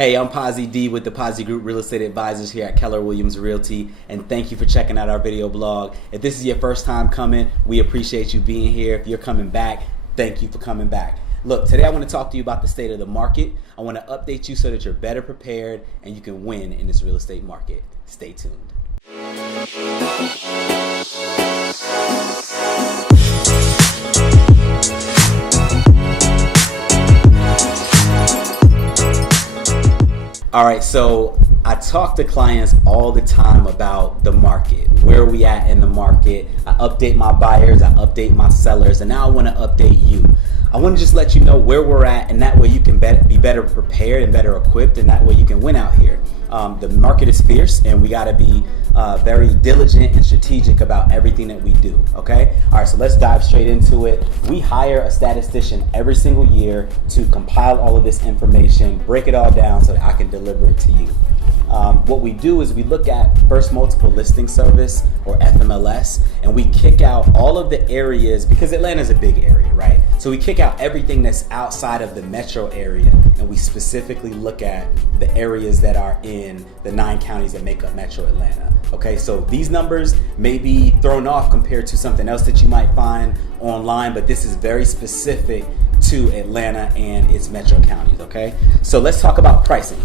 Hey, I'm Pazi D with the Pazi Group Real Estate Advisors here at Keller Williams Realty, and thank you for checking out our video blog. If this is your first time coming, we appreciate you being here. If you're coming back, thank you for coming back. Look, today I want to talk to you about the state of the market. I want to update you so that you're better prepared and you can win in this real estate market. Stay tuned. All right, so I talk to clients all the time about the market, where we at in the market. I update my buyers, I update my sellers, and now I want to update you. I want to just let you know where we're at, and that way you can be better prepared and better equipped, and that way you can win out here. The market is fierce, and we got to be very diligent and strategic about everything that we do, okay? All right, so let's dive straight into it. We hire a statistician every single year to compile all of this information, break it all down so that I can deliver it to you. What we do is we look at First Multiple Listing Service, or FMLS, and we kick out all of the areas, because Atlanta's a big area, right? So we kick out everything that's outside of the metro area, and we specifically look at the areas that are in the 9 counties that make up Metro Atlanta. Okay, so these numbers may be thrown off compared to something else that you might find online, but this is very specific to Atlanta and its metro counties, okay? So let's talk about pricing.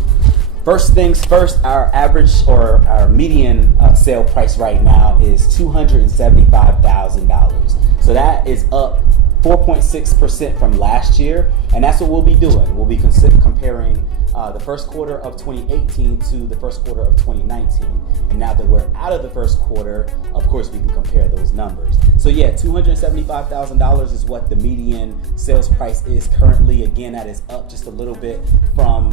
First things first, our average or our median sale price right now is $275,000. So that is up 4.6% from last year, and that's what we'll be doing. We'll be comparing the first quarter of 2018 to the first quarter of 2019. And now that we're out of the first quarter, of course, we can compare those numbers. So yeah, $275,000 is what the median sales price is currently. Again, that is up just a little bit from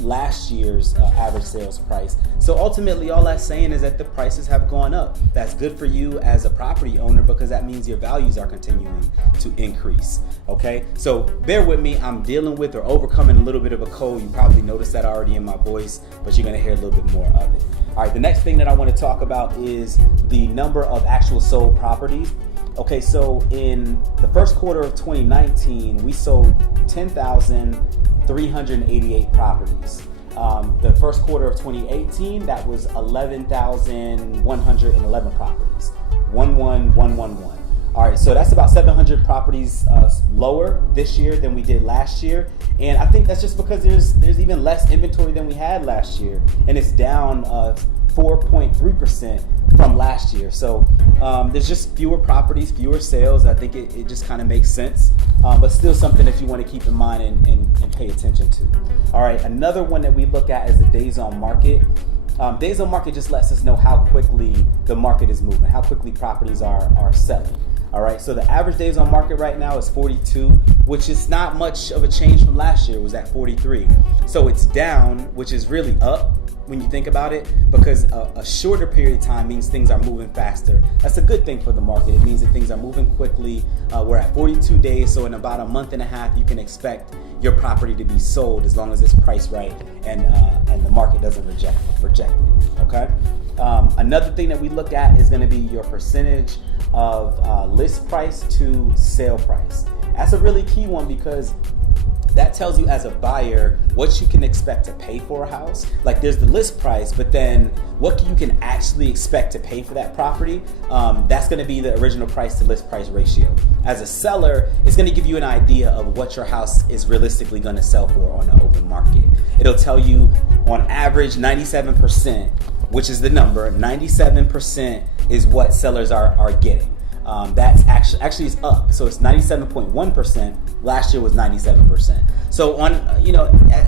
last year's average sales price. So ultimately, all that's saying is that the prices have gone up. That's good for you as a property owner because that means your values are continuing to increase. Okay, so bear with me. I'm dealing with or overcoming a little bit of a cold. You probably noticed that already in my voice, but you're going to hear a little bit more of it. All right, the next thing that I want to talk about is the number of actual sold properties. Okay, so in the first quarter of 2019, we sold 10,388 properties. The first quarter of 2018, that was 11,111 properties. 11111. All right, so that's about 700 properties lower this year than we did last year, and I think that's just because there's even less inventory than we had last year, and it's down 4.3% from last year. So there's just fewer properties, fewer sales. I think it just kind of makes sense, but still something that you want to keep in mind and pay attention to. All right, another one that we look at is the days on market. Days on market just lets us know how quickly the market is moving, how quickly properties are selling. All right, so the average days on market right now is 42, which is not much of a change from last year. It was at 43. So it's down, which is really up when you think about it, because a shorter period of time means things are moving faster. That's a good thing for the market. It means that things are moving quickly. We're at 42 days, so in about a month and a half, you can expect your property to be sold as long as it's priced right and the market doesn't reject it, okay? Another thing that we look at is gonna be your percentage of list price to sale price. That's a really key one because that tells you as a buyer what you can expect to pay for a house. Like there's the list price, but then what you can actually expect to pay for that property. That's gonna be the original price to list price ratio. As a seller, it's gonna give you an idea of what your house is realistically gonna sell for on the open market. It'll tell you on average 97%, which is the number, 97% is what sellers are getting. That's actually is up. So it's 97.1%. Last year was 97%. So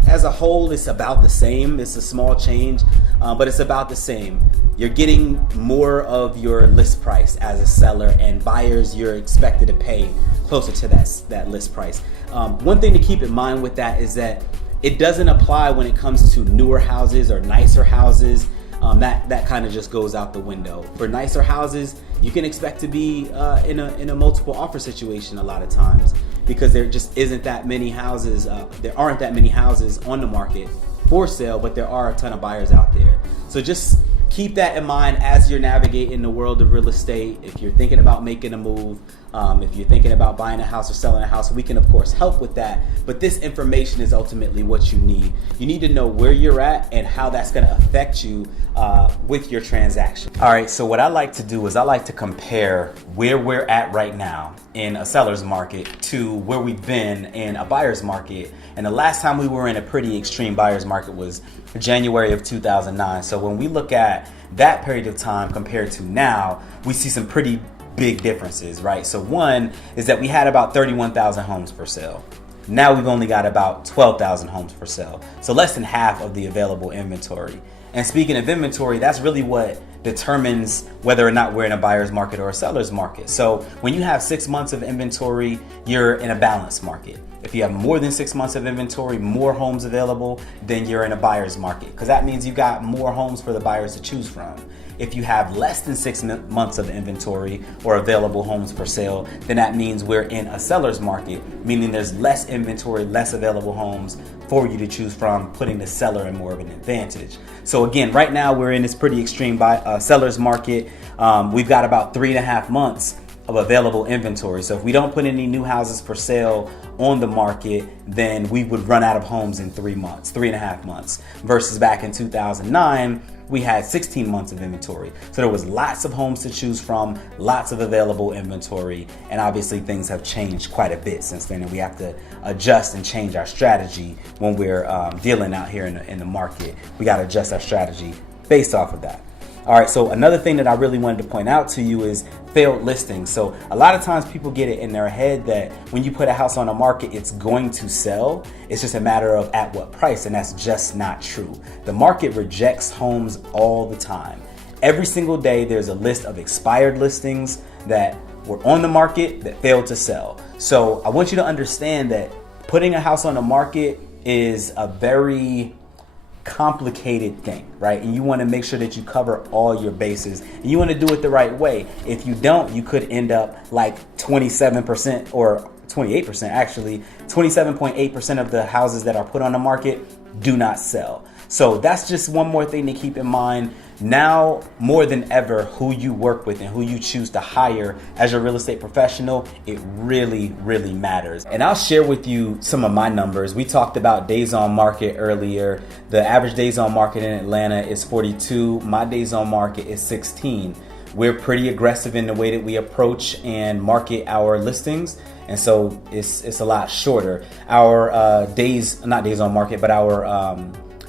as a whole, it's about the same. It's a small change, but it's about the same. You're getting more of your list price as a seller, and buyers, you're expected to pay closer to that list price. One thing to keep in mind with that is that it doesn't apply when it comes to newer houses or nicer houses. That kind of just goes out the window. For nicer houses, you can expect to be in a multiple offer situation a lot of times because there just isn't that many houses. There aren't that many houses on the market for sale, but there are a ton of buyers out there. So just keep that in mind as you're navigating the world of real estate. If you're thinking about making a move, If you're thinking about buying a house or selling a house, we can of course help with that. But this information is ultimately what you need. You need to know where you're at and how that's going to affect you with your transaction. All right, so what I like to do is I like to compare where we're at right now in a seller's market to where we've been in a buyer's market. And the last time we were in a pretty extreme buyer's market was January of 2009. So when we look at that period of time compared to now, we see some pretty big differences, right? So one is that we had about 31,000 homes for sale. Now we've only got about 12,000 homes for sale. So less than half of the available inventory. And speaking of inventory, that's really what determines whether or not we're in a buyer's market or a seller's market. So when you have 6 months of inventory, you're in a balanced market. If you have more than 6 months of inventory, more homes available, then you're in a buyer's market, because that means you got more homes for the buyers to choose from. If you have less than 6 months of inventory or available homes for sale, then that means we're in a seller's market, meaning there's less inventory, less available homes for you to choose from, putting the seller in more of an advantage. So again, right now we're in this pretty extreme seller's market. We've got about 3.5 months of available inventory. So if we don't put any new houses for sale on the market, then we would run out of homes in 3.5 months, versus back in 2009, we had 16 months of inventory. So there was lots of homes to choose from, lots of available inventory, and obviously things have changed quite a bit since then, and we have to adjust and change our strategy when we're dealing out here in the market. We got to adjust our strategy based off of that. All right, so another thing that I really wanted to point out to you is failed listings. So a lot of times people get it in their head that when you put a house on the market, it's going to sell. It's just a matter of at what price, and that's just not true. The market rejects homes all the time. Every single day there's a list of expired listings that were on the market that failed to sell. So I want you to understand that putting a house on the market is a very complicated thing, right? And you want to make sure that you cover all your bases, and you want to do it the right way. If you don't, you could end up like 27% or 28% actually. 27.8% of the houses that are put on the market do not sell. So that's just one more thing to keep in mind. Now more than ever, who you work with and who you choose to hire as your real estate professional, it really, really matters. And I'll share with you some of my numbers. We talked about days on market earlier. The average days on market in Atlanta is 42. My days on market is 16. We're pretty aggressive in the way that we approach and market our listings. And so it's a lot shorter. Our not days on market, but our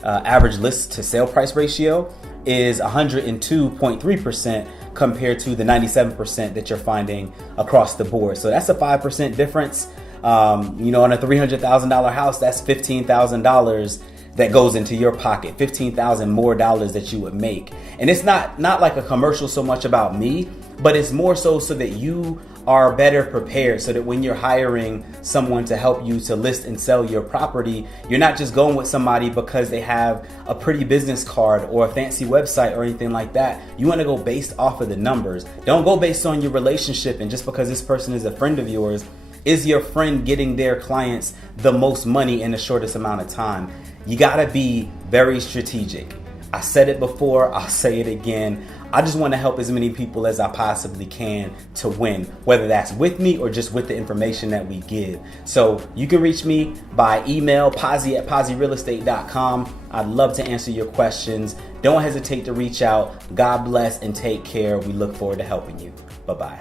average list to sale price ratio is 102.3% compared to the 97% that you're finding across the board. So that's a 5% difference. On a $300,000 house, that's $15,000 that goes into your pocket, $15,000 more dollars that you would make. And it's not like a commercial so much about me, but it's more so that you are better prepared, so that when you're hiring someone to help you to list and sell your property, you're not just going with somebody because they have a pretty business card or a fancy website or anything like that. You want to go based off of the numbers. Don't go based on your relationship, and just because this person is a friend of yours, is your friend getting their clients the most money in the shortest amount of time? You gotta be very strategic. I said it before, I'll say it again. I just want to help as many people as I possibly can to win, whether that's with me or just with the information that we give. So you can reach me by email, pazi@pazirealestate.com. I'd love to answer your questions. Don't hesitate to reach out. God bless and take care. We look forward to helping you. Bye-bye.